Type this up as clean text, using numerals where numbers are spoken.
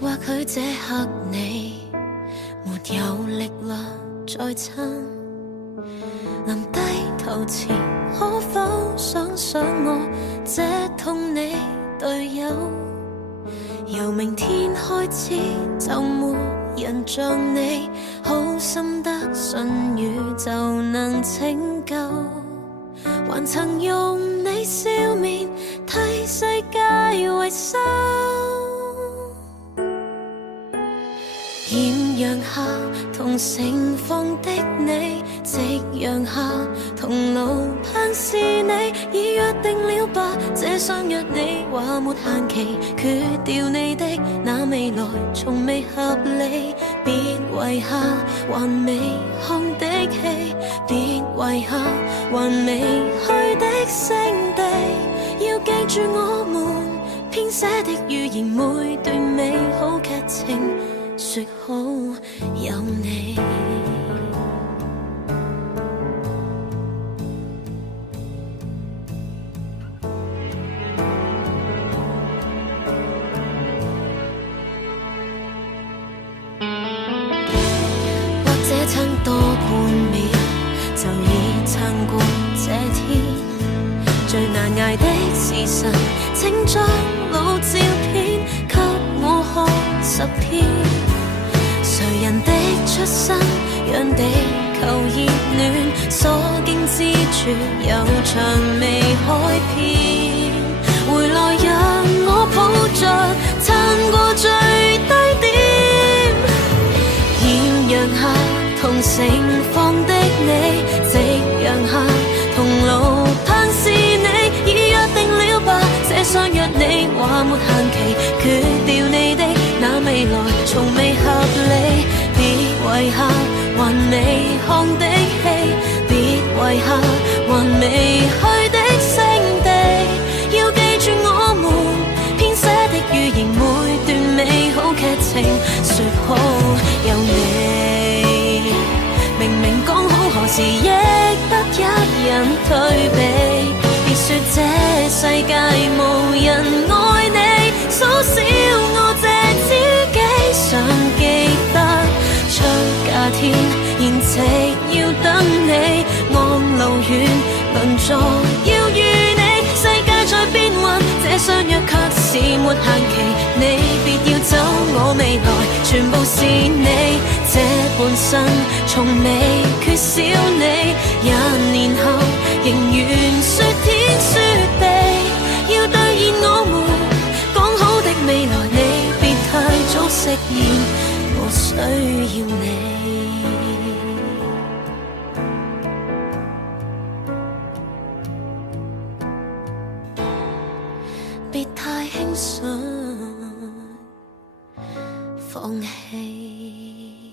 或許這刻你沒有力量再撐，臨低頭前可否想想我這痛你隊友？由明天開始就沒人像你好心得信語就能拯救，還曾用你笑面替世界維修。豔陽下同盛放的你，夕陽下同路盼是你，已約定了吧？這相約你話沒限期，決掉你的那未來從未合理。別遺下還未看的戲，別遺下還未去的聖地，要記住我們編寫的預言，每段美好劇情說好有你。或者撐多半秒就已撐過這天，最難捱的時辰請將老照片給我看10遍。誰人的出生讓地球熱暖，所經之處有長未開篇。回來讓我抱着撐過最低點，豔陽下同盛放的你，夕陽下同路盼是你，已約定了吧？這相約你話沒限期，決掉你的那未來從未合理。別遺下還未看的戲，別遺下還未去的聖地，要記住我們編寫的預言，每段美好劇情說好有你。明明講好何時亦不一人退避，別說這世界無人愛你，數小我這知己常記得出假天筵席要等你，按路遠鄰座要遇你，世界在變幻，這相約卻是沒限期，你別要走，我未來全部是你，這半生從未缺少你，1年後仍然說天說地，要兌現我們講好的未來，你別太早食言，我需要你。別太輕率放棄。